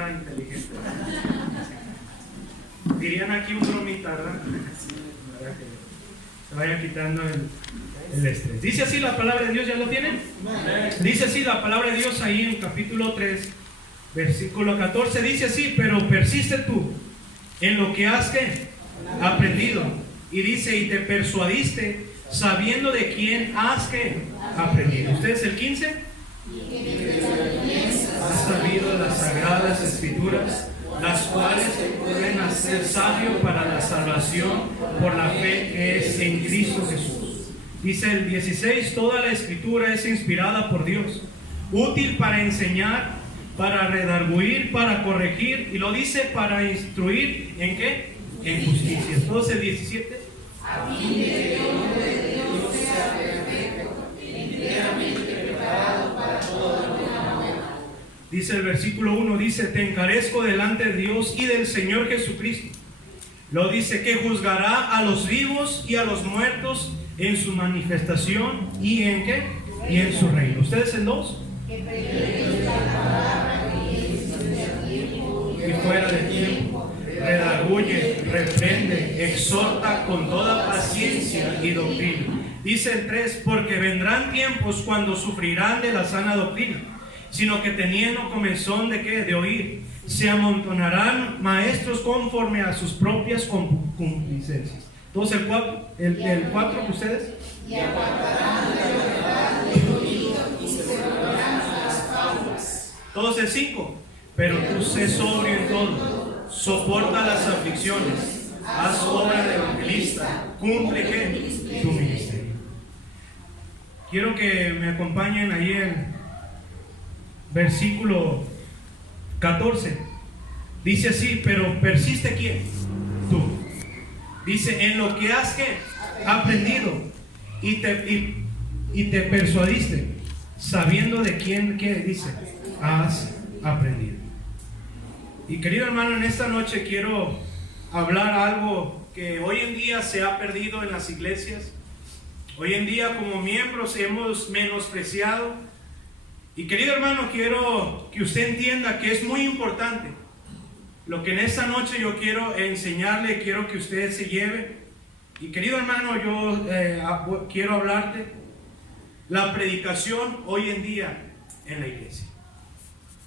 está inteligente. Dirían aquí un bromita, ¿verdad? Para que se vaya quitando el estrés. Dice así la palabra de Dios, ¿ya lo tienen? Dice así la palabra de Dios ahí en capítulo 3, versículo 14. Dice así: pero persiste tú en lo que has aprendido. Y dice: y te persuadiste sabiendo de quién has aprendido. ¿Ustedes el 15? Has sabido las sagradas escrituras, las cuales te pueden hacer sabio para la salvación por la fe que es en Cristo Jesús. Dice el 16: toda la escritura es inspirada por Dios, útil para enseñar, para redarguir, para corregir, y lo dice para instruir, ¿en qué? En justicia. Entonces el 17: a fin de que el hombre de Dios sea perfecto, enteramente preparado para toda buena obra. Dice el versículo 1, dice: te encarezco delante de Dios y del Señor Jesucristo. Lo dice que juzgará a los vivos y a los muertos en su manifestación y en qué, y en su reino. ¿Ustedes el 2? Y fuera de tiempo, redarguye, reprende, exhorta con toda paciencia y doctrina. Dice el 3: porque vendrán tiempos cuando sufrirán de la sana doctrina, sino que teniendo comezón de qué, de oír, se amontonarán maestros conforme a sus propias concupiscencias. Entonces el 4 que ustedes. Y apartarán la verdad del oído y se volverán a las fábulas. Todos el 5: pero tú sé sobrio en todo, soporta las aflicciones, haz obra de evangelista, cumple ¿qué? Tu ministerio. Quiero que me acompañen ahí en versículo 14. Dice así: pero persiste ¿quién? Tú. Dice: en lo que has aprendido y te persuadiste, sabiendo de quién, ¿qué dice? Has aprendido. Y querido hermano, en esta noche quiero hablar algo que hoy en día se ha perdido en las iglesias. Hoy en día como miembros hemos menospreciado. Y querido hermano, quiero que usted entienda que es muy importante lo que en esta noche yo quiero enseñarle, quiero que usted se lleve. Y querido hermano, yo quiero hablarte la predicación hoy en día en la iglesia.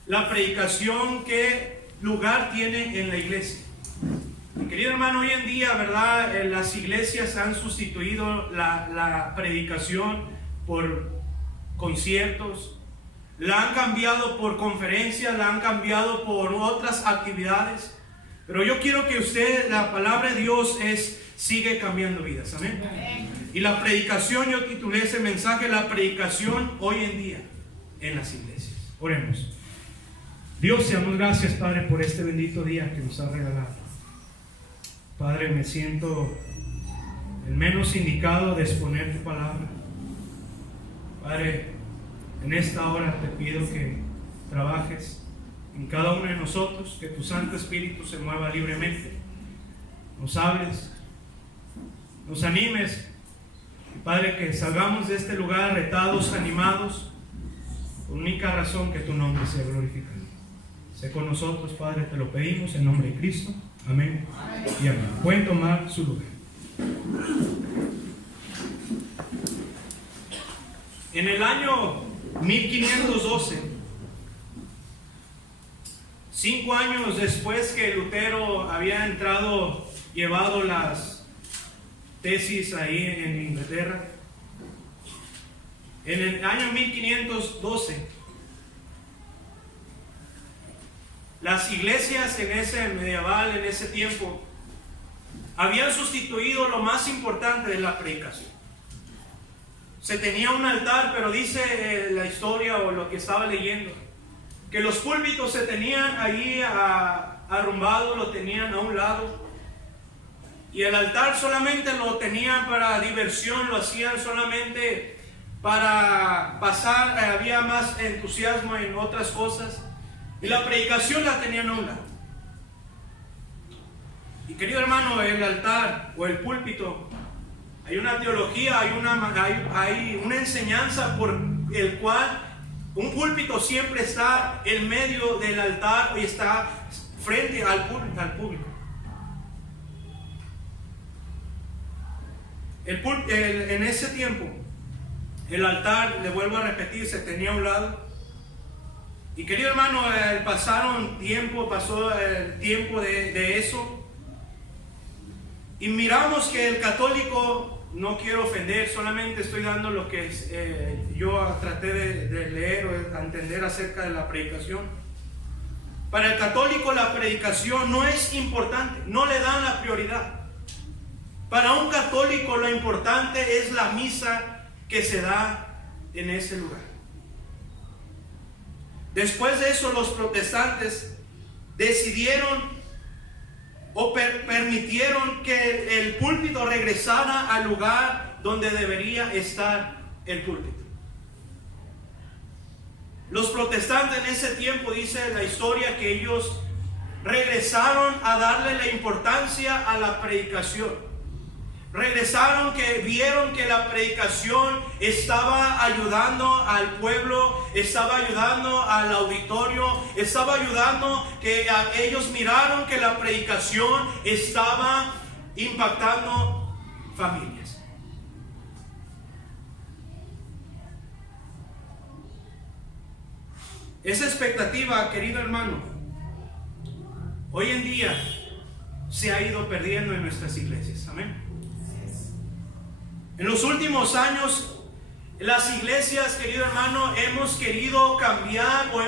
La predicación, ¿qué lugar tiene en la iglesia? Y querido hermano, hoy en día, ¿verdad? Las iglesias han sustituido la predicación por conciertos, la han cambiado por conferencias, la han cambiado por otras actividades. Pero yo quiero que usted, la palabra de Dios sigue cambiando vidas, amén. Y la predicación, yo titulé ese mensaje: la predicación hoy en día en las iglesias. Oremos. Dios, te damos gracias, Padre, por este bendito día que nos has regalado. Padre, me siento el menos indicado de exponer tu palabra. Padre, en esta hora te pido que trabajes en cada uno de nosotros, que tu Santo Espíritu se mueva libremente, nos hables, nos animes, y Padre, que salgamos de este lugar retados, animados, con única razón que tu nombre sea glorificado. Sé con nosotros, Padre, te lo pedimos en nombre de Cristo. Amén y amén. Pueden tomar su lugar. En el año 1512, 5 años después que Lutero había llevado las tesis ahí en Inglaterra, en el año 1512, las iglesias en ese tiempo, habían sustituido lo más importante de la predicación. Se tenía un altar, pero dice la historia o lo que estaba leyendo, que los púlpitos se tenían ahí arrumbados, lo tenían a un lado, y el altar solamente lo tenían para diversión, lo hacían solamente para pasar, había más entusiasmo en otras cosas, y la predicación la tenían a un lado. Y querido hermano, el altar o el púlpito, hay una teología, hay una enseñanza por el cual Un púlpito siempre está en medio del altar y está frente al público. En ese tiempo, el altar, le vuelvo a repetir, se tenía a un lado. Y querido hermano, pasó el tiempo de eso. Y miramos que el católico, no quiero ofender, solamente estoy dando lo que yo traté de leer o de entender acerca de la predicación. Para el católico la predicación no es importante, no le dan la prioridad. Para un católico lo importante es la misa que se da en ese lugar. Después de eso, los protestantes decidieron o permitieron que el púlpito regresara al lugar donde debería estar el púlpito. Los protestantes en ese tiempo, dice la historia, que ellos regresaron a darle la importancia a la predicación. Regresaron, que vieron que la predicación estaba ayudando al pueblo, estaba ayudando al auditorio, estaba ayudando, que ellos miraron que la predicación estaba impactando familias. Esa expectativa, querido hermano, hoy en día se ha ido perdiendo en nuestras iglesias. Amén. En los últimos años, las iglesias, querido hermano, hemos querido cambiar o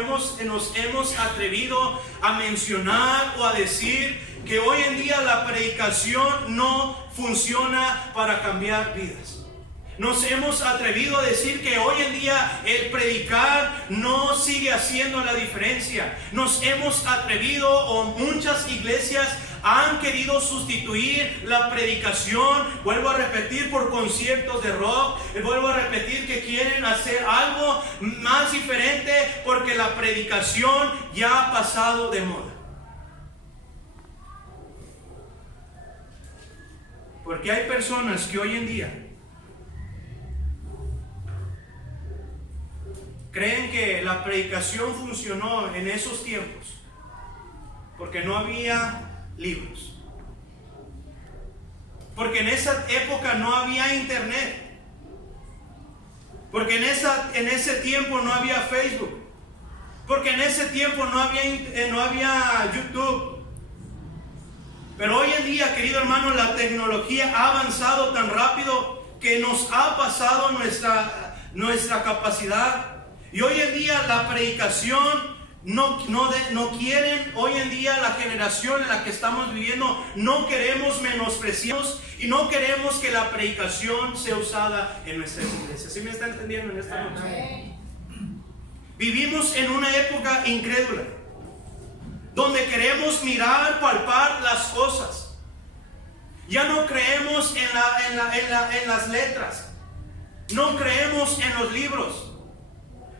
nos hemos atrevido a mencionar o a decir que hoy en día la predicación no funciona para cambiar vidas. Nos hemos atrevido a decir que hoy en día el predicar no sigue haciendo la diferencia. Nos hemos atrevido, o muchas iglesias han querido sustituir la predicación, vuelvo a repetir, por conciertos de rock. Vuelvo a repetir que quieren hacer algo más diferente porque la predicación ya ha pasado de moda. Porque hay personas que hoy en día creen que la predicación funcionó en esos tiempos porque no había libros, porque en esa época no había internet, porque en ese tiempo no había Facebook, porque en ese tiempo no había YouTube. Pero hoy en día, querido hermano, la tecnología ha avanzado tan rápido que nos ha pasado nuestra capacidad. Y hoy en día la predicación no quieren, hoy en día la generación en la que estamos viviendo, no queremos menospreciarnos y no queremos que la predicación sea usada en nuestras iglesias. ¿Sí me está entendiendo en esta noche? Vivimos en una época incrédula, donde queremos mirar, palpar las cosas. Ya no creemos en las letras, no creemos en los libros.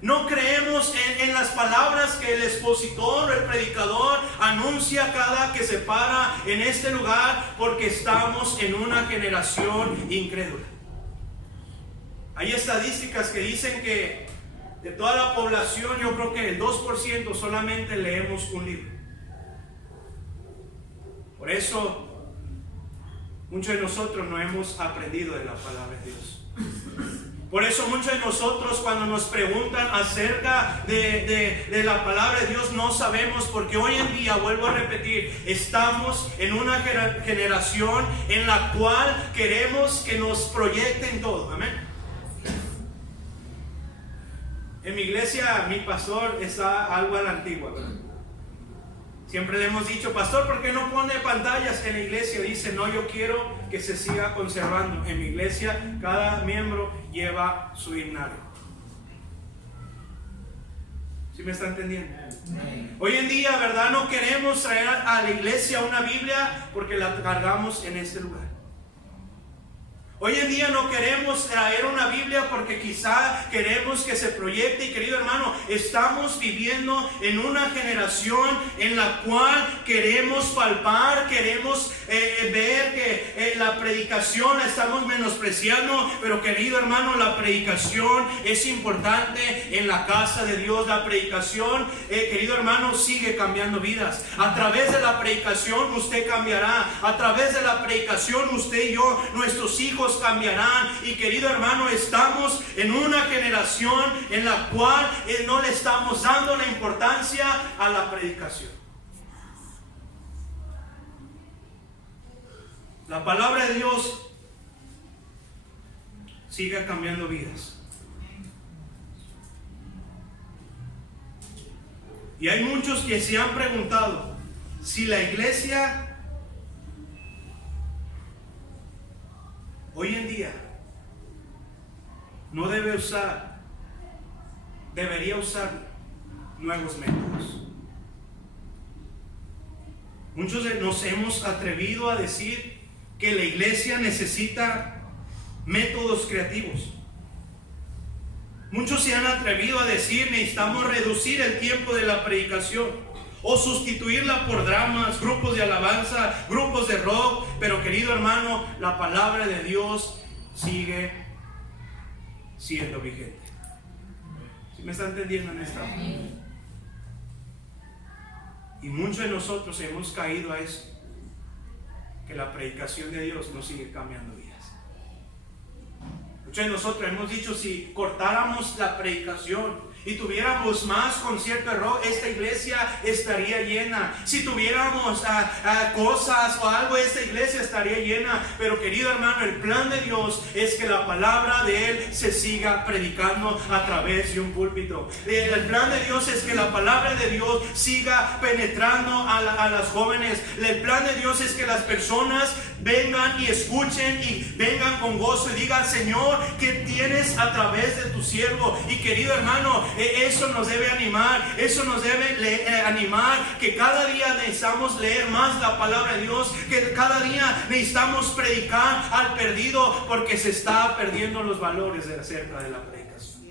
No creemos en las palabras que el expositor, el predicador anuncia cada que se para en este lugar, porque estamos en una generación incrédula. Hay estadísticas que dicen que de toda la población, yo creo que el 2% solamente leemos un libro. Por eso muchos de nosotros no hemos aprendido de la palabra de Dios. Por eso muchos de nosotros, cuando nos preguntan acerca de la palabra de Dios, no sabemos, porque hoy en día, vuelvo a repetir, estamos en una generación en la cual queremos que nos proyecten todo. Amén. En mi iglesia, mi pastor está algo a la antigua, ¿verdad? Siempre le hemos dicho, pastor, ¿por qué no pone pantallas en la iglesia? Dice, no, yo quiero que se siga conservando. En mi iglesia, cada miembro lleva su himnario. ¿Sí me está entendiendo? Hoy en día, ¿verdad? No queremos traer a la iglesia una Biblia porque la cargamos en este lugar. Hoy en día no queremos traer una Biblia porque quizá queremos que se proyecte. Y querido hermano, estamos viviendo en una generación en la cual queremos palpar, queremos ver que la predicación la estamos menospreciando. Pero querido hermano, la predicación es importante en la casa de Dios. La predicación, querido hermano, sigue cambiando vidas. A través de la predicación usted cambiará. A través de la predicación usted y yo, nuestros hijos cambiarán. Y querido hermano, estamos en una generación en la cual no le estamos dando la importancia a la predicación. La palabra de Dios sigue cambiando vidas. Y hay muchos que se han preguntado si la iglesia hoy en día no debería usar nuevos métodos. Muchos nos hemos atrevido a decir que la iglesia necesita métodos creativos. Muchos se han atrevido a decir necesitamos reducir el tiempo de la predicación o sustituirla por dramas, grupos de alabanza, grupos de rock. Pero querido hermano, la palabra de Dios sigue siendo vigente. ¿Sí me está entendiendo en esta? Y muchos de nosotros hemos caído a eso, que la predicación de Dios no sigue cambiando vidas. Muchos de nosotros hemos dicho, si cortáramos la predicación y tuviéramos más conciertos de rock, esta iglesia estaría llena. Si tuviéramos cosas o algo, esta iglesia estaría llena. Pero querido hermano, el plan de Dios es que la palabra de Él se siga predicando a través de un púlpito. El plan de Dios es que la palabra de Dios siga penetrando a las jóvenes. El plan de Dios es que las personas vengan y escuchen y vengan con gozo y digan, Señor, ¿qué tienes a través de tu siervo? Y querido hermano, eso nos debe animar, eso nos debe animar, que cada día necesitamos leer más la palabra de Dios, que cada día necesitamos predicar al perdido, porque se está perdiendo los valores acerca de la predicación.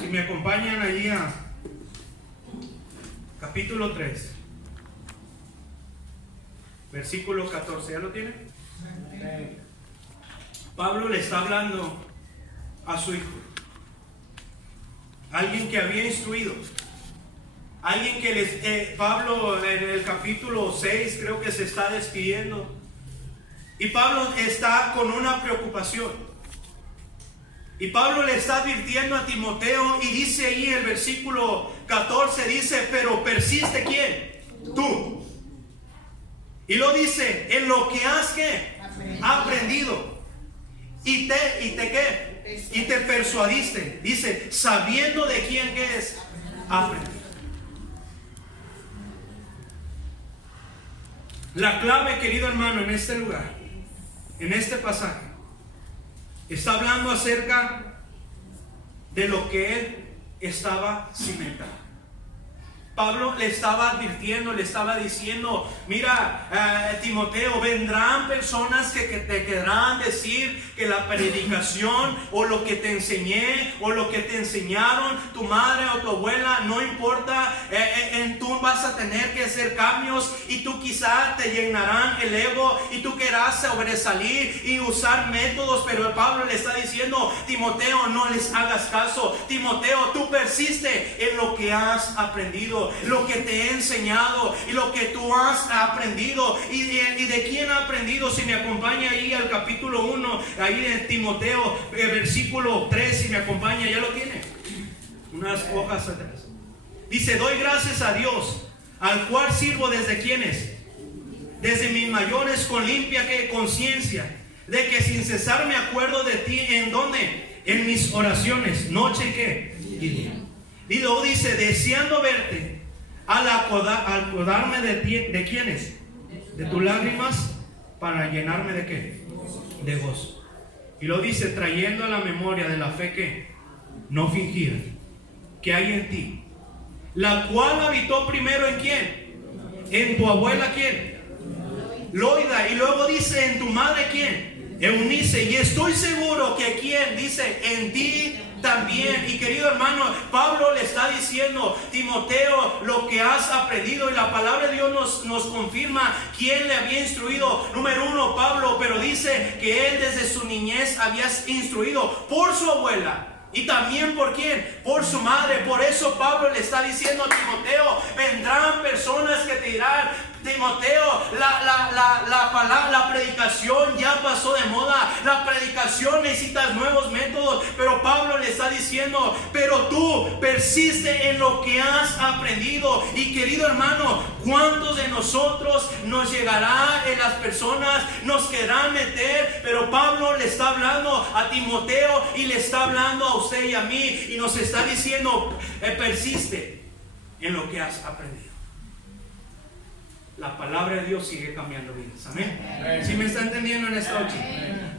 Si me acompañan allí a capítulo 3, versículo 14, ¿ya lo tienen? Pablo le está hablando a su hijo, alguien que había instruido, alguien que Pablo en el capítulo 6 creo que se está despidiendo, y Pablo está con una preocupación, y Pablo le está advirtiendo a Timoteo, y dice ahí el versículo 14, dice, pero persiste ¿quién? Tú. Y lo dice, en lo que has ¿qué? Aprendido. Y te persuadiste. Dice, sabiendo de quién que es aprendido. La clave, querido hermano, en este lugar, en este pasaje, está hablando acerca de lo que él estaba cimentando. Pablo le estaba advirtiendo, le estaba diciendo, mira, Timoteo, vendrán personas que te querrán decir que la predicación o lo que te enseñé o lo que te enseñaron tu madre o tu abuela, no importa, tú vas a tener que hacer cambios, y tú quizá te llenarán el ego y tú querrás sobresalir y usar métodos. Pero Pablo le está diciendo, Timoteo, no les hagas caso. Timoteo, tú persiste en lo que has aprendido, lo que te he enseñado y lo que tú has aprendido. ¿Y de quién ha aprendido? Si me acompaña ahí al capítulo 1, ahí de Timoteo, versículo 3, si me acompaña, ya lo tiene, unas hojas atrás. Dice, doy gracias a Dios, al cual sirvo desde ¿quiénes? Desde mis mayores, con limpia conciencia, de que sin cesar me acuerdo de ti. ¿En dónde? En mis oraciones, noche ¿qué? Y día. Y luego dice, deseando verte, al acordarme de ti, ¿de quiénes? De tus lágrimas, para llenarme ¿de qué? De gozo. Y lo dice, trayendo a la memoria de la fe que no fingida, que hay en ti, la cual habitó primero ¿en quién? ¿En tu abuela quién? Loida. Y luego dice, ¿en tu madre quién? Eunice. Y estoy seguro que quién dice, en ti también. Y querido hermano, Pablo le está diciendo, Timoteo, lo que has aprendido, y la palabra de Dios nos confirma quién le había instruido. Número uno, Pablo, pero dice que él desde su niñez había instruido por su abuela. Y también por quién, por su madre. Por eso Pablo le está diciendo a Timoteo, vendrán personas que te dirán, Timoteo, la predicación ya pasó de moda. La predicación necesitas nuevos métodos. Pero Pablo le está diciendo, pero tú persiste en lo que has aprendido. Y querido hermano, ¿cuántos de nosotros nos llegará en las personas, nos querrán meter? Pero Pablo le está hablando a Timoteo y le está hablando a usted y a mí. Y nos está diciendo, persiste en lo que has aprendido. La palabra de Dios sigue cambiando vidas. Amén. ¿Sí me está entendiendo en esta noche?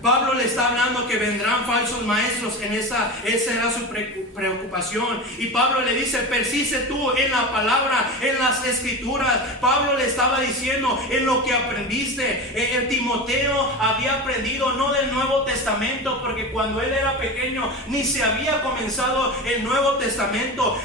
Pablo le está hablando que vendrán falsos maestros. Esa era su preocupación. Y Pablo le dice, persiste tú en la palabra, en las escrituras. Pablo le estaba diciendo, en lo que aprendiste. El Timoteo había aprendido no del Nuevo Testamento, porque cuando él era pequeño ni se había comenzado el Nuevo Testamento.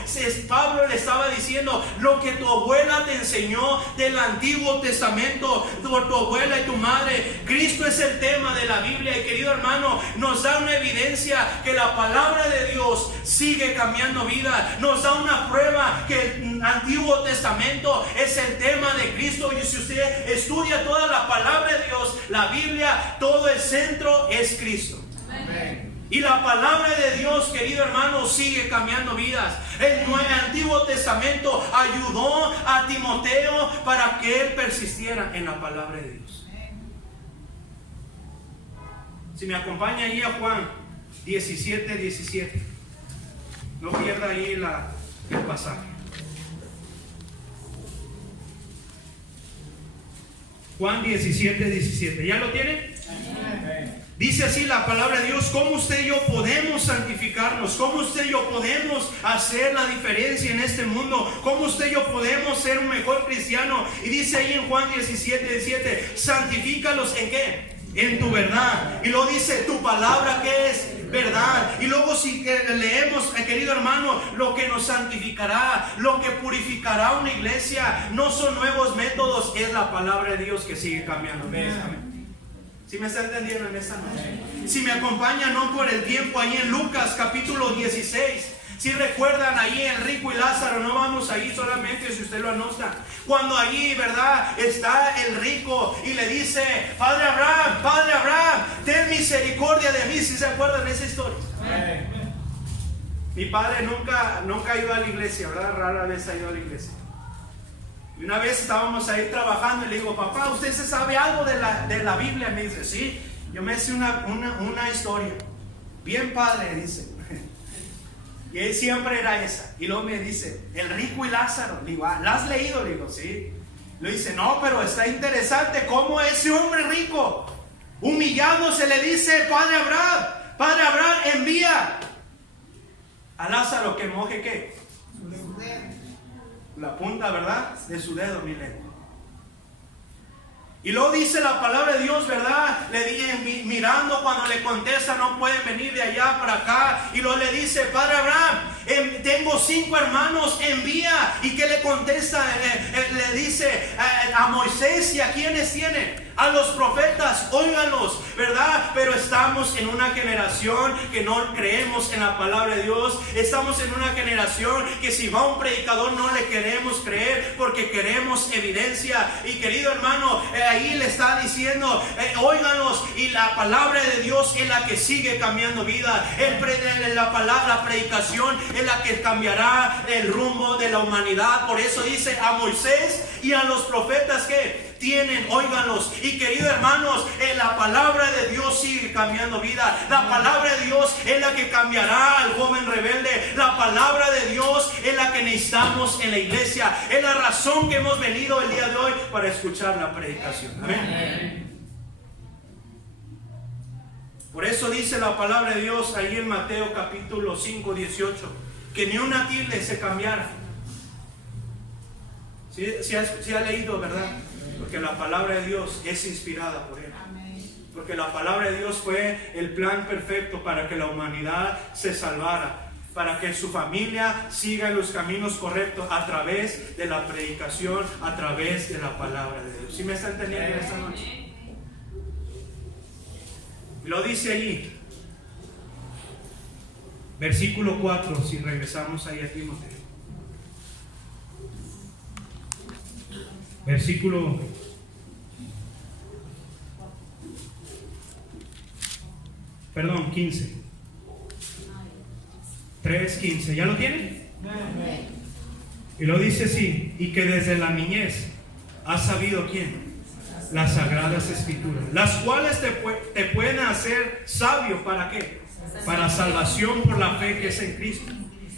Pablo le estaba diciendo, lo que tu abuela te enseñó del Antiguo Testamento, tu abuela y tu madre. Cristo es el tema de la Biblia. Y querido hermano, nos da una evidencia que la palabra de Dios sigue cambiando vida. Nos da una prueba que el Antiguo Testamento es el tema de Cristo. Y si usted estudia toda la palabra de Dios, la Biblia, todo el centro es Cristo. Amén. Y la palabra de Dios, querido hermano, sigue cambiando vidas. El Antiguo Testamento ayudó a Timoteo para que él persistiera en la palabra de Dios. Si me acompaña ahí a Juan 17:17. No pierda ahí el pasaje. Juan 17:17. ¿Ya lo tiene? Dice así la palabra de Dios: ¿cómo usted y yo podemos santificarnos? ¿Cómo usted y yo podemos hacer la diferencia en este mundo? ¿Cómo usted y yo podemos ser un mejor cristiano? Y dice ahí en Juan 17:17: santifícalos ¿en qué? En tu verdad. Y luego dice: tu palabra ¿qué es? Verdad. Y luego si leemos, querido hermano, lo que nos santificará, lo que purificará una iglesia, no son nuevos métodos, es la palabra de Dios que sigue cambiando. Amén. ¿Sí me está entendiendo en esta noche? Si me acompaña, no por el tiempo, ahí en Lucas capítulo 16. Si recuerdan ahí el rico y Lázaro, no vamos ahí solamente si usted lo anota. Cuando allí, ¿verdad?, está el rico y le dice: Padre Abraham, ten misericordia de mí. Si se acuerdan de esa historia. Mi padre nunca ha ido a la iglesia, ¿verdad? Rara vez ha ido a la iglesia. Y una vez estábamos ahí trabajando y le digo: papá, ¿usted se sabe algo de la Biblia? Me dice: sí, yo me sé una historia. Bien padre, dice. Y él siempre era esa. Y luego me dice: el rico y Lázaro. Le digo: ¿la has leído? Le digo: sí. Le dice: no, pero está interesante cómo ese hombre rico, humillándose, le dice: Padre Abraham, envía a Lázaro que moje ¿qué? La punta, ¿verdad?, de su dedo, mi lengua. Y luego dice la palabra de Dios, ¿verdad? Le dije, mirando cuando le contesta: no pueden venir de allá para acá. Y luego le dice: Padre Abraham, tengo 5 hermanos, envía. ¿Y qué le contesta? Le dice a Moisés. ¿Y a quiénes tiene? A los profetas, óiganlos, ¿verdad? Pero estamos en una generación que no creemos en la palabra de Dios. Estamos en una generación que si va un predicador no le queremos creer, porque queremos evidencia. Y querido hermano, ahí le está diciendo: óiganlos. Y la palabra de Dios es la que sigue cambiando vida. La predicación es la que cambiará el rumbo de la humanidad. Por eso dice: a Moisés y a los profetas que tienen, óiganlos. Y queridos hermanos, la palabra de Dios sigue cambiando vida. La palabra de Dios es la que cambiará al joven rebelde. La palabra de Dios es la que necesitamos en la iglesia. Es la razón que hemos venido el día de hoy para escuchar la predicación. Amén. Por eso dice la palabra de Dios ahí en Mateo capítulo 5:18, que ni una tilde se cambiara. Sí ha leído, ¿verdad? Porque la palabra de Dios es inspirada por Él. Porque la palabra de Dios fue el plan perfecto para que la humanidad se salvara, para que su familia siga en los caminos correctos a través de la predicación, a través de la palabra de Dios. ¿Sí me está entendiendo esta noche? Lo dice allí, versículo 4, si regresamos ahí a Timoteo. Versículo 15. 3:15. ¿Ya lo tienen? Y lo dice así: y que desde la niñez has sabido ¿quién? Las sagradas escrituras, las cuales te pueden hacer sabio. ¿Para qué? Para salvación por la fe que es en Cristo.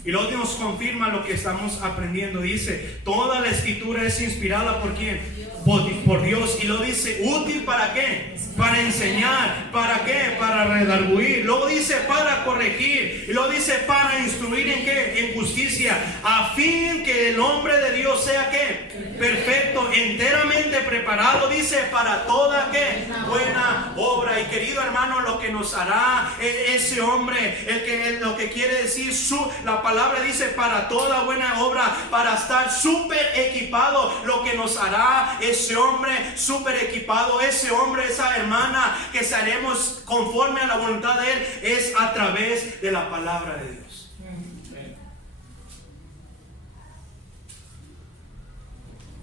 Y luego nos confirma lo que estamos aprendiendo. Dice, toda la escritura es inspirada ¿por quién? Por Dios. Y lo dice, útil ¿para qué? Para enseñar. ¿Para qué? Para redarguir. Luego dice, para corregir. Y luego dice, para instruir ¿en qué? En justicia, a fin que el hombre de Dios sea ¿qué? Perfecto, enteramente preparado, dice, para toda ¿qué? Buena obra. Y querido hermano, lo que nos hará ese hombre, lo que quiere decir la palabra dice, para toda buena obra, para estar súper equipado, lo que nos hará ese hombre súper equipado, ese hombre, esa hermana, que seremos conforme a la voluntad de Él, es a través de la palabra de Dios.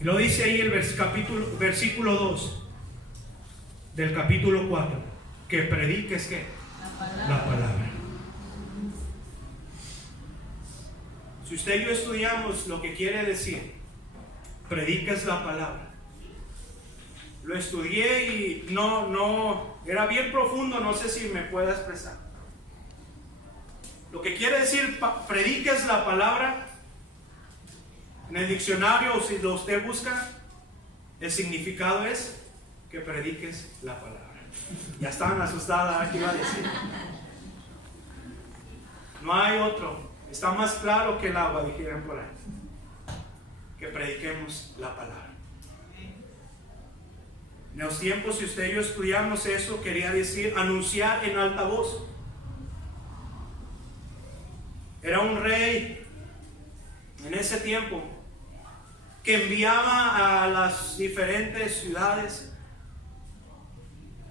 Y lo dice ahí el versículo 2 del capítulo 4, que prediques ¿qué? La palabra. Si usted y yo estudiamos lo que quiere decir, prediques la palabra. Lo estudié y no, era bien profundo, no sé si me pueda expresar. Lo que quiere decir, prediques la palabra, en el diccionario, si lo usted busca, el significado es que prediques la palabra. Ya estaban asustadas, ¿qué iba a decir? No hay otro. Está más claro que el agua, dijeron por ahí. Que prediquemos la palabra. En los tiempos, si usted y yo estudiamos eso, quería decir anunciar en alta voz. Era un rey en ese tiempo que enviaba a las diferentes ciudades.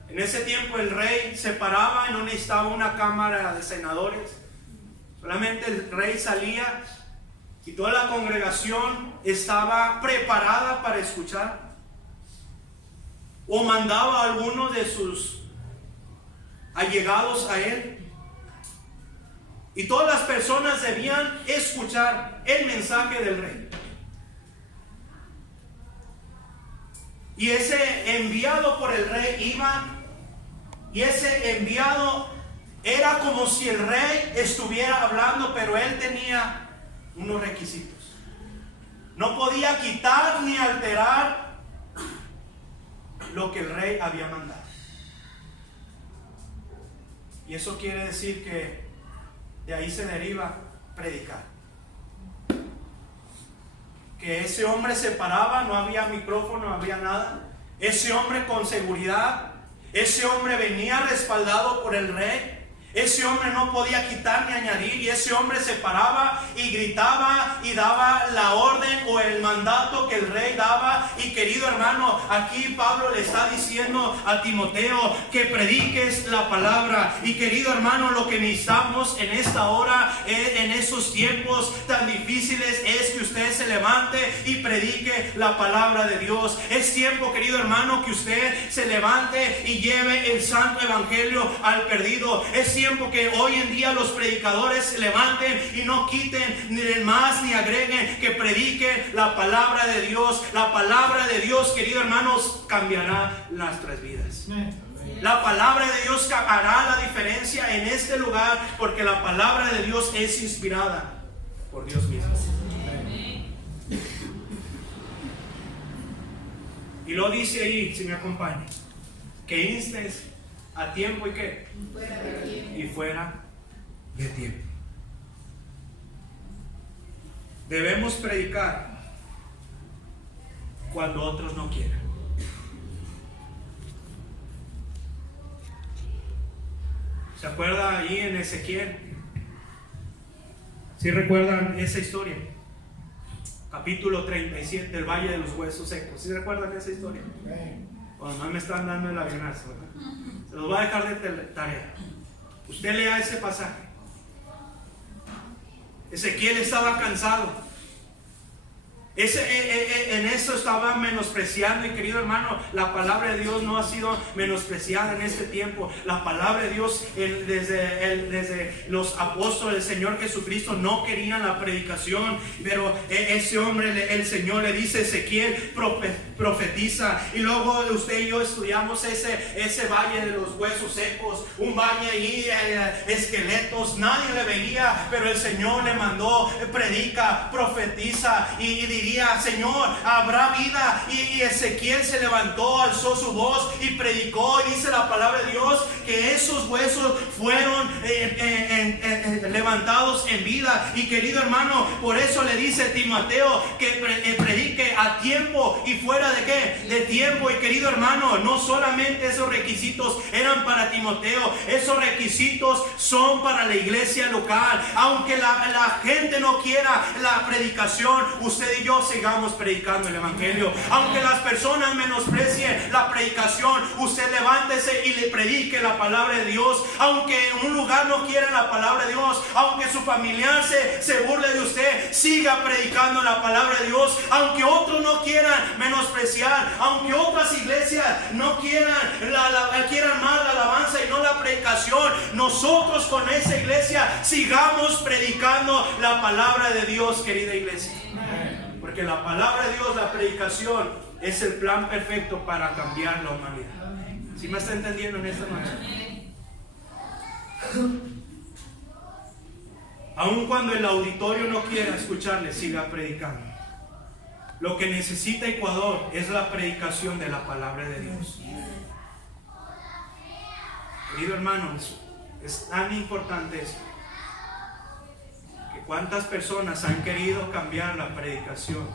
En ese tiempo el rey se paraba y no necesitaba una cámara de senadores. Solamente el rey salía y toda la congregación estaba preparada para escuchar. O mandaba a alguno de sus allegados a él. Y todas las personas debían escuchar el mensaje del rey. Y ese enviado por el rey iba, y ese enviado era como si el rey estuviera hablando, pero él tenía unos requisitos. No podía quitar ni alterar lo que el rey había mandado. Y eso quiere decir que de ahí se deriva predicar. Que ese hombre se paraba, no había micrófono, no había nada. Ese hombre con seguridad, ese hombre venía respaldado por el rey. Ese hombre no podía quitar ni añadir, y ese hombre se paraba y gritaba y daba la orden o el mandato que el rey daba. Y querido hermano, aquí Pablo le está diciendo a Timoteo que prediques la palabra. Y querido hermano, lo que necesitamos en esta hora, en esos tiempos tan difíciles, es que usted se levante y predique la palabra de Dios. Es tiempo, querido hermano, que usted se levante y lleve el santo evangelio al perdido. Es tiempo que hoy en día los predicadores se levanten y no quiten ni más ni agreguen, que prediquen la palabra de Dios. La palabra de Dios, queridos hermanos, cambiará nuestras vidas. La palabra de Dios hará la diferencia en este lugar, porque la palabra de Dios es inspirada por Dios mismo. Y lo dice ahí, si me acompaña, que instes a tiempo y qué, y fuera de tiempo. Debemos predicar cuando otros no quieran. ¿Se acuerda ahí en Ezequiel? ¿Sí recuerdan esa historia? Capítulo 37, el Valle de los Huesos Secos. ¿Sí recuerdan esa historia? Bueno, más me están dando el avionazo, ¿verdad? Se los voy a dejar de tarea. Usted lea ese pasaje. Ezequiel estaba cansado. En eso estaba menospreciando. Y querido hermano, la palabra de Dios no ha sido menospreciada en este tiempo. La palabra de Dios desde los apóstoles del Señor Jesucristo no querían la predicación, pero ese hombre, el Señor le dice: Ezequiel, profetiza. Y luego usted y yo estudiamos ese valle de los huesos secos, un valle ahí, esqueletos, nadie le veía, pero el Señor le mandó: predica, profetiza. Y diría: Señor, habrá vida. Y Ezequiel se levantó, alzó su voz y predicó. Y dice la palabra de Dios que esos huesos fueron levantados en vida. Y querido hermano, por eso le dice Timoteo que predique a tiempo y fuera de ¿qué? De tiempo. Y querido hermano, no solamente esos requisitos eran para Timoteo, esos requisitos son para la iglesia local. Aunque la gente no quiera la predicación, usted y yo sigamos predicando el evangelio. Aunque las personas menosprecien la predicación, usted levántese y le predique la palabra de Dios. Aunque en un lugar no quiera la palabra de Dios, aunque su familiar se burle de usted, siga predicando la palabra de Dios. Aunque otros no quieran menospreciar, aunque otras iglesias no quieran más la alabanza y no la predicación, nosotros con esa iglesia sigamos predicando la palabra de Dios, querida iglesia. Porque la palabra de Dios, la predicación, es el plan perfecto para cambiar la humanidad. ¿Sí me está entendiendo en esta noche? Aun cuando el auditorio no quiera escucharle, siga predicando. Lo que necesita Ecuador es la predicación de la palabra de Dios. Querido hermano, es tan importante esto. ¿Cuántas personas han querido cambiar la predicación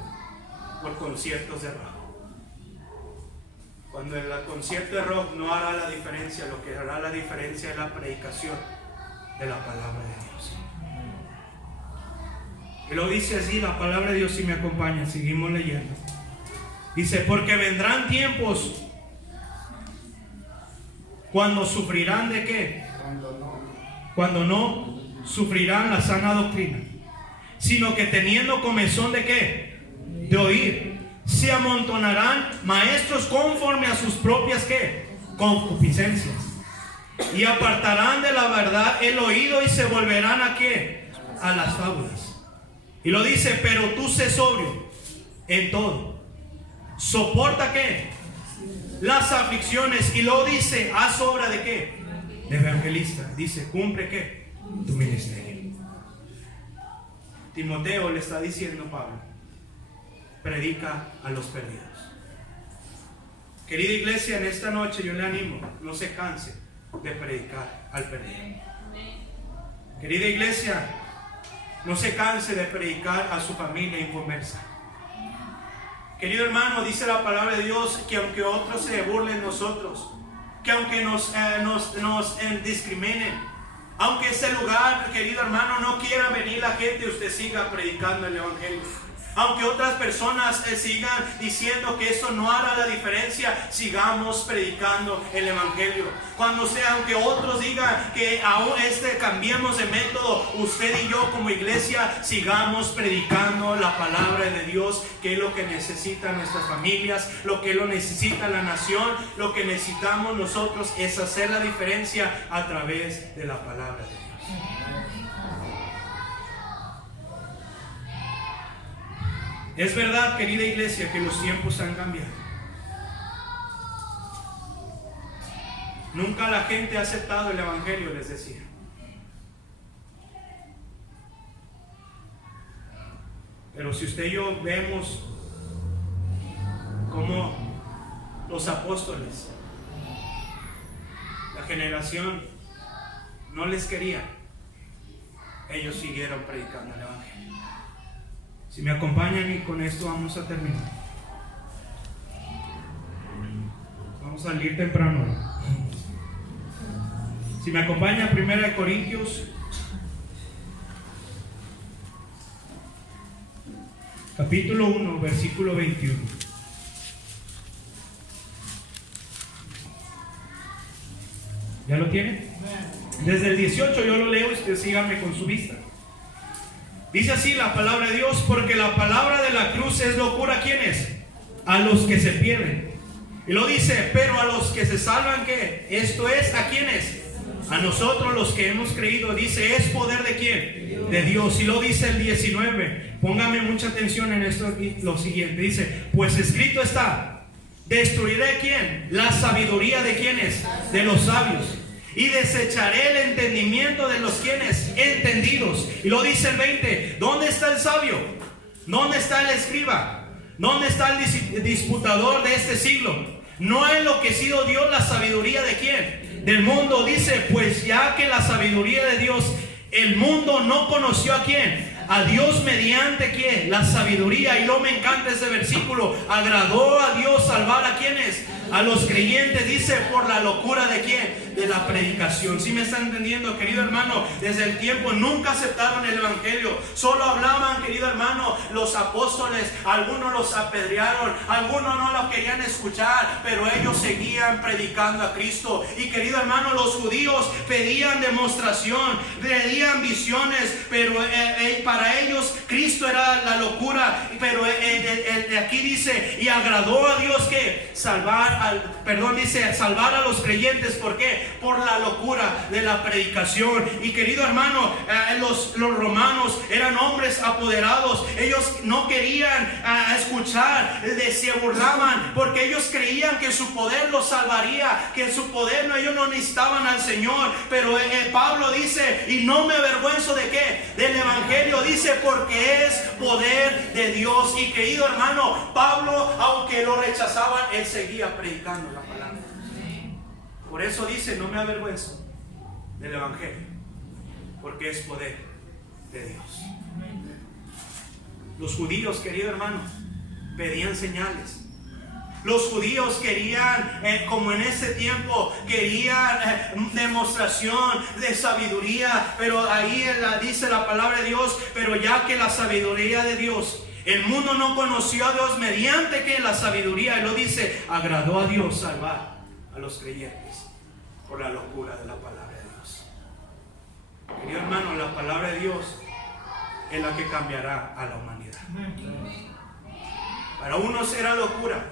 por conciertos de rock? Cuando el concierto de rock no hará la diferencia, lo que hará la diferencia es la predicación de la palabra de Dios. Y lo dice así la palabra de Dios, si me acompaña, seguimos leyendo. Dice: porque vendrán tiempos cuando sufrirán ¿de qué? Cuando no sufrirán la sana doctrina, sino que teniendo comezón ¿de qué? De oír, se amontonarán maestros conforme a sus propias ¿qué? Concupiscencias, y apartarán de la verdad el oído y se volverán ¿a qué? A las fábulas. Y lo dice: pero tú sé sobrio en todo, soporta ¿qué? Las aflicciones. Y lo dice: haz obra ¿de qué? De evangelista. Dice: cumple ¿qué? Tu ministerio. Timoteo le está diciendo Pablo: predica a los perdidos. Querida iglesia, en esta noche yo le animo: no se canse de predicar al perdido. Querida iglesia, no se canse de predicar a su familia inconversa. Querido hermano, dice la palabra de Dios que aunque otros se burlen de nosotros, que aunque nos discriminen, aunque ese lugar, querido hermano, no quiera venir la gente, usted siga predicando el evangelio. Aunque otras personas sigan diciendo que eso no hará la diferencia, sigamos predicando el evangelio. Aunque otros digan que aún cambiemos de método, usted y yo como iglesia sigamos predicando la palabra de Dios, que es lo que necesitan nuestras familias, lo que lo necesita la nación. Lo que necesitamos nosotros es hacer la diferencia a través de la palabra de Dios. Es verdad, querida iglesia, que los tiempos han cambiado. Nunca la gente ha aceptado el evangelio, les decía. Pero si usted y yo vemos cómo los apóstoles, la generación, no les quería, ellos siguieron predicando el evangelio. Si me acompañan, y con esto vamos a terminar. Vamos a salir temprano. Si me acompaña, 1 Corintios capítulo 1, versículo 21. ¿Ya lo tiene? Desde el 18 yo lo leo, usted sígame con su vista. Dice así la palabra de Dios: porque la palabra de la cruz es locura. ¿A quiénes? A los que se pierden. Y lo dice, pero a los que se salvan, ¿qué? Esto es, ¿a quiénes? A nosotros los que hemos creído. Dice, ¿es poder de quién? De Dios. Y lo dice el 19. Póngame mucha atención en esto, lo siguiente. Dice, pues escrito está: destruiré ¿quién? La sabiduría de ¿quiénes? De los sabios. Y desecharé el entendimiento de los quienes entendidos. Y lo dice el 20. ¿Dónde está el sabio? ¿Dónde está el escriba? ¿Dónde está el disputador de este siglo? ¿No ha enloquecido Dios la sabiduría de quién? Del mundo. Dice, pues ya que la sabiduría de Dios, el mundo no conoció a quién. A Dios mediante ¿quién? La sabiduría. Y no me encanta ese versículo. Agradó a Dios salvar a quienes. A los creyentes, dice, por la locura de quién? De la predicación. ¿Sí me está entendiendo, querido hermano? Desde el tiempo nunca aceptaron el evangelio. Solo hablaban, querido hermano, los apóstoles. Algunos los apedrearon, algunos no los querían escuchar, pero ellos seguían predicando a Cristo. Y querido hermano, los judíos pedían demostración, pedían visiones, pero para ellos Cristo era la locura. Pero aquí dice, y agradó a Dios que salvar salvar a los creyentes. ¿Por qué? Por la locura de la predicación. Y querido hermano, los romanos eran hombres apoderados. Ellos no querían escuchar, se burlaban, porque ellos creían que su poder los salvaría, que su poder ellos no necesitaban al Señor. Pero Pablo dice, y no me avergüenzo de qué, del evangelio. Dice, porque es poder de Dios. Y querido hermano, Pablo, aunque lo rechazaban, él seguía predicando la palabra. Por eso dice, no me avergüenzo del evangelio, porque es poder de Dios. Los judíos, querido hermano, pedían señales. Los judíos querían, como en ese tiempo, querían demostración de sabiduría. Pero ahí dice la palabra de Dios, pero ya que la sabiduría de Dios, el mundo no conoció a Dios mediante que la sabiduría, y lo dice, agradó a Dios salvar a los creyentes por la locura de la palabra de Dios. Querido hermano, la palabra de Dios es la que cambiará a la humanidad. Para unos era locura,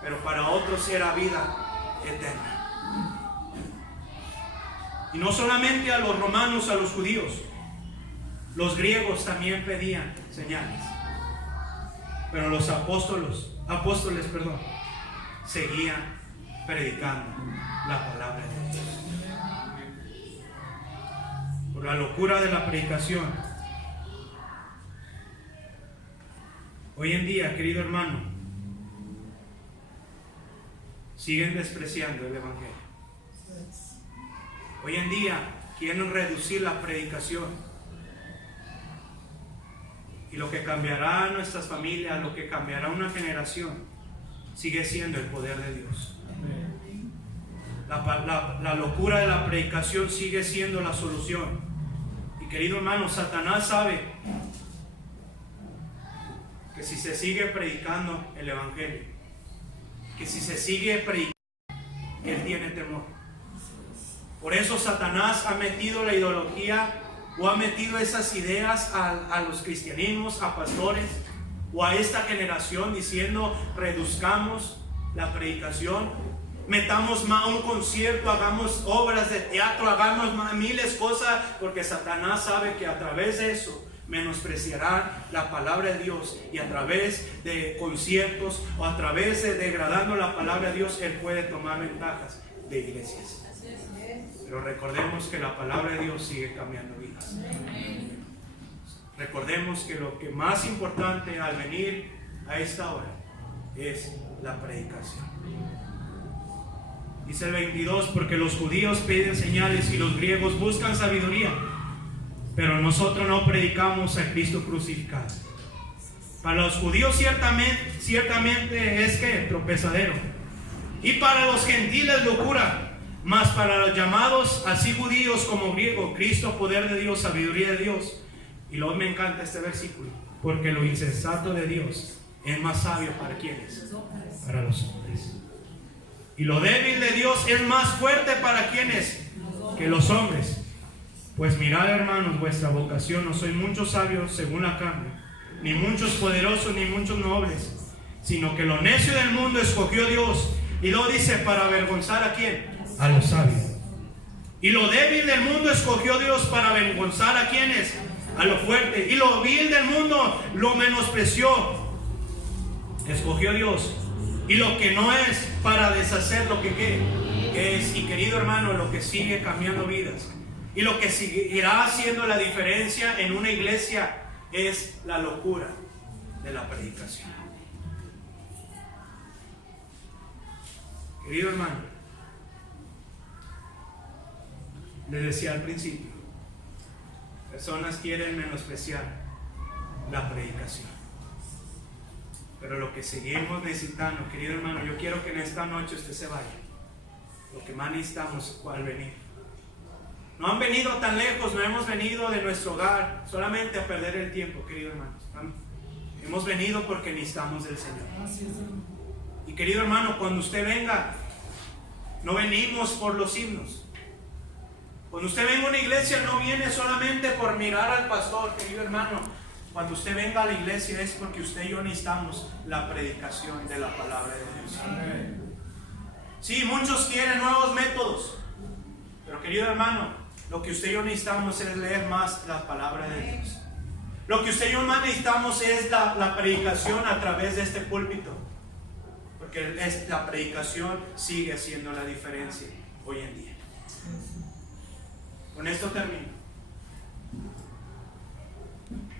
pero para otros era vida eterna. Y no solamente a los romanos, a los judíos, los griegos también pedían señales. Pero los apóstoles, seguían predicando la palabra de Dios. Por la locura de la predicación. Hoy en día, querido hermano, siguen despreciando el evangelio. Hoy en día quieren reducir la predicación. Y lo que cambiará a nuestras familias, lo que cambiará a una generación, sigue siendo el poder de Dios. La locura de la predicación sigue siendo la solución. Y querido hermano, Satanás sabe que si se sigue predicando el evangelio, que si se sigue predicando, él tiene temor. Por eso Satanás ha metido la ideología, o ha metido esas ideas a los cristianismos, a pastores, o a esta generación, diciendo, reduzcamos la predicación, metamos más un concierto, hagamos obras de teatro, hagamos miles de cosas, porque Satanás sabe que a través de eso menospreciarán la palabra de Dios, y a través de conciertos o a través de degradando la palabra de Dios, él puede tomar ventajas de iglesias. Pero recordemos que la palabra de Dios sigue cambiando vidas. Recordemos que lo que más importante al venir a esta hora es la predicación. Dice el 22, porque los judíos piden señales y los griegos buscan sabiduría, pero nosotros no predicamos a Cristo crucificado. Para los judíos ciertamente es que tropezadero. y para los gentiles locura, mas para los llamados, así judíos como griegos, Cristo, poder de Dios, sabiduría de Dios. Y luego me encanta este versículo, porque lo insensato de Dios es más sabio para quienes, para los hombres, y lo débil de Dios es más fuerte para quienes, que los hombres. Pues mirad, hermanos, vuestra vocación, no sois muchos sabios según la carne, ni muchos poderosos, ni muchos nobles, sino que lo necio del mundo escogió Dios. Y luego dice, para avergonzar ¿a quién? A los sabios. Y lo débil del mundo escogió Dios para avergonzar ¿a quiénes? A lo fuerte. Y lo vil del mundo lo menospreció, escogió Dios. Y lo que no es, para deshacer lo que ¿qué es? Y querido hermano, lo que sigue cambiando vidas y lo que seguirá haciendo la diferencia en una iglesia es la locura de la predicación. Querido hermano, les decía al principio, personas quieren menospreciar la predicación. Pero lo que seguimos necesitando, querido hermano, yo quiero que en esta noche usted se vaya. Lo que más necesitamos es al venir. No han venido tan lejos, no hemos venido de nuestro hogar solamente a perder el tiempo, querido hermano. Hemos venido porque necesitamos del Señor. Y querido hermano, cuando usted venga, no venimos por los himnos. Cuando usted venga a una iglesia, no viene solamente por mirar al pastor, querido hermano. Cuando usted venga a la iglesia es porque usted y yo necesitamos la predicación de la palabra de Dios. Sí, muchos quieren nuevos métodos, pero querido hermano, lo que usted y yo necesitamos es leer más la palabra de Dios. Lo que usted y yo más necesitamos es la predicación a través de este púlpito, porque la predicación sigue haciendo la diferencia hoy en día. Con esto termino.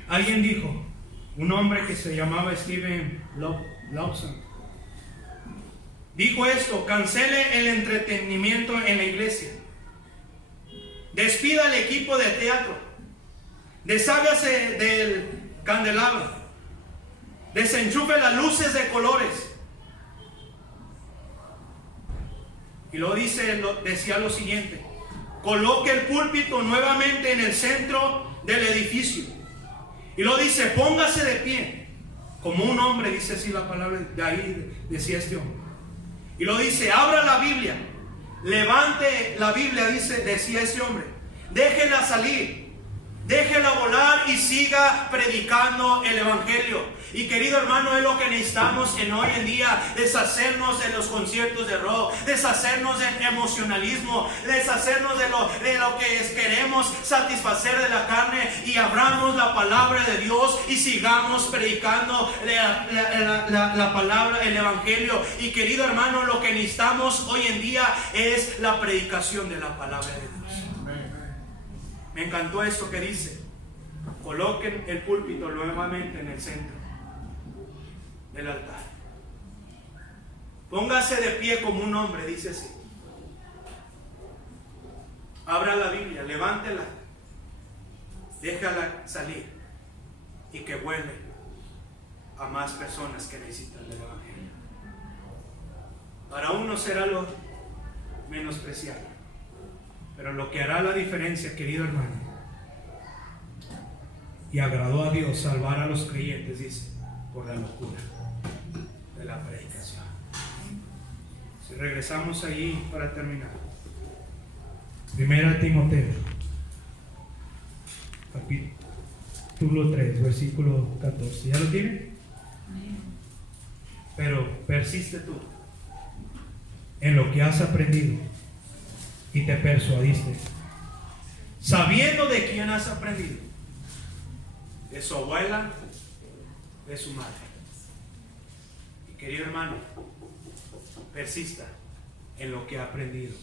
Alguien dijo, un hombre que se llamaba Steven Lawson, dijo esto: cancele el entretenimiento en la iglesia, despida al equipo de teatro, deshágase del candelabro, desenchufe las luces de colores. Y luego decía lo siguiente: coloque el púlpito nuevamente en el centro del edificio. Y luego dice, póngase de pie, como un hombre, dice así la palabra, de ahí decía este hombre. Y luego dice, abra la Biblia, levante la Biblia, decía ese hombre, déjela salir, déjela volar y siga predicando el Evangelio. Y querido hermano, es lo que necesitamos en hoy en día: deshacernos de los conciertos de rock, deshacernos del emocionalismo, deshacernos de lo que queremos satisfacer de la carne, y abramos la palabra de Dios y sigamos predicando la palabra, el Evangelio. Y querido hermano, lo que necesitamos hoy en día es la predicación de la palabra de Dios. Me encantó esto que dice: coloquen el púlpito nuevamente en el centro del altar. Póngase de pie como un hombre, dice así. Abra la Biblia, levántela, déjala salir y que vuele a más personas que necesitan del Evangelio. Para uno será lo menospreciado, pero lo que hará la diferencia, querido hermano, y agradó a Dios salvar a los creyentes, dice, por la locura de la predicación. Si regresamos allí para terminar, 1 Timoteo capítulo 3 versículo 14. ¿Ya lo tiene? Pero persiste tú en lo que has aprendido y te persuadiste, sabiendo de quién has aprendido, de su abuela, de su madre. Y querido hermano, persista en lo que ha aprendido,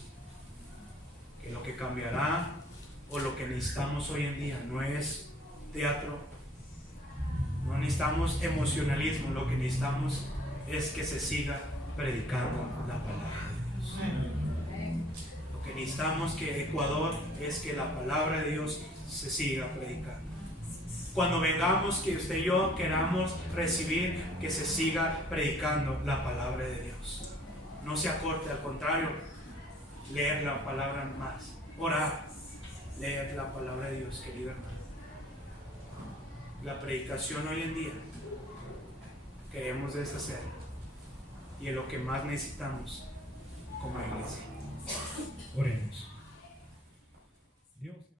que lo que cambiará o lo que necesitamos hoy en día no es teatro, no necesitamos emocionalismo, lo que necesitamos es que se siga predicando la palabra de Dios. Lo que necesitamos que Ecuador es que la palabra de Dios se siga predicando. Cuando vengamos, que usted y yo queramos recibir que se siga predicando la palabra de Dios. no se acorte, al contrario, leer la palabra más, orar, leer la palabra de Dios, querido hermano. La predicación hoy en día queremos deshacer, y es lo que más necesitamos como iglesia.